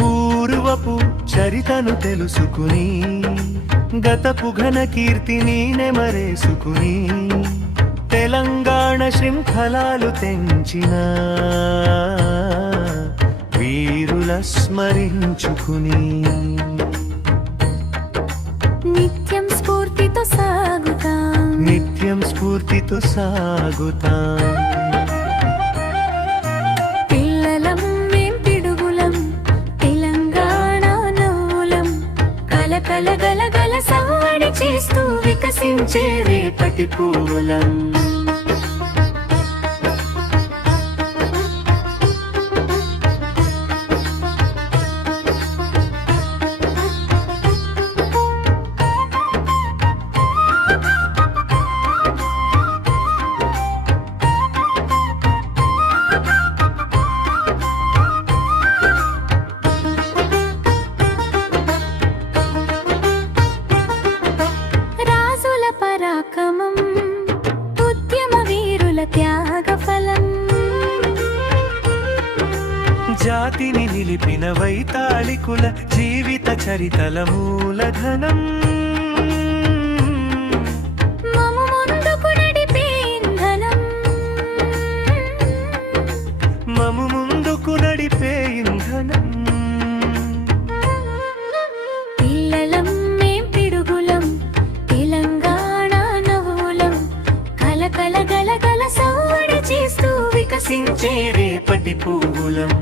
పూర్వపు చరితను తెలుసుకుని గతపు ఘన కీర్తిని నెమరేసుకుని తెలంగాణ శృంఖలాలు తెంచిన వీరుల స్మరించుకుని. నిత్యం స్ఫూర్తితో సాగుతాం. నిత్యం స్ఫూర్తితో సాగుతాం. వికసించే రేపటి పూలం. జాతిని నిలిపిన వైతాళికుల జీవిత చరితల మూలధనం. మము ముందుకు నడిపే ఇంధనం. మము ముందుకు నడిపే ఇంధనం. పిల్లలం మేం పిడుగులం తెలంగాణ నవ్వులం. కలకల గలగల సవ్వడి చేస్తూ వికసించే రేపటి పువ్వులం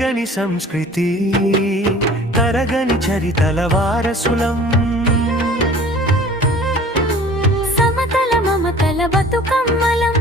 చెరగని సంస్కృతి తరగని చరితల వారసులం. సమతల మమతల బతుకమ్మలం.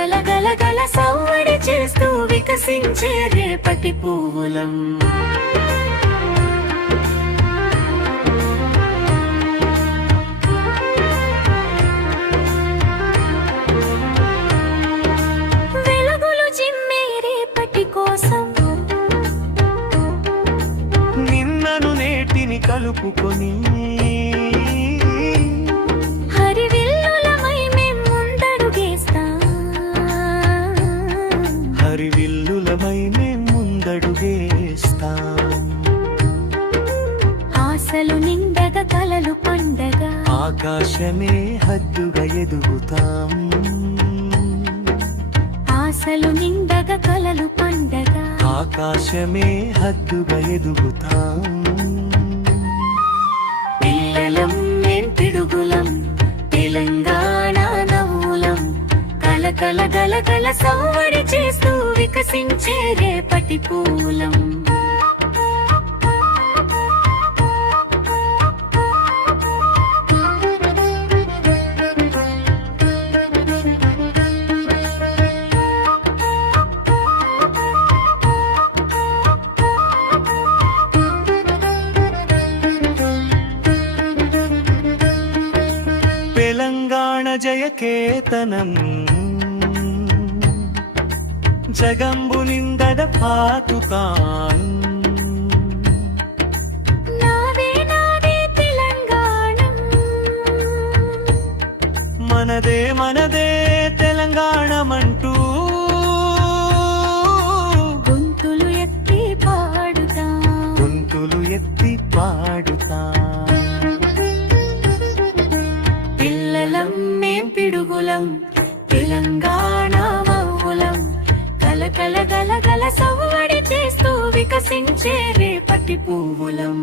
కలకల గలగల సవ్వడి చేస్తూ వికసించే రేపటి పువ్వులం. వెలుగులు జిమ్మే రేపటి కోసం నిన్నను నేటిని కలుపుకొని కలలు పండగ. ఆకాశమే హద్దుగా ఎదుగుతాం. ఆశలు నిండగ కలలు పండగ. ఆకాశమే హద్దుగా ఎదుగుతాం. పిల్లలం మేం పిడుగులం తెలంగాణ నవ్వులం. కలకల గలగల సవ్వడి చేస్తూ వికసించే రేపటి పూలం. జయకేతనం జగంబు నిందడ తెలంగాణ. మనదే మనదే పిడుగులం తెలంగాణ మౌలం. కలకల గలగల సవ్వడి చేస్తూ వికసించే రేపటి పువ్వులం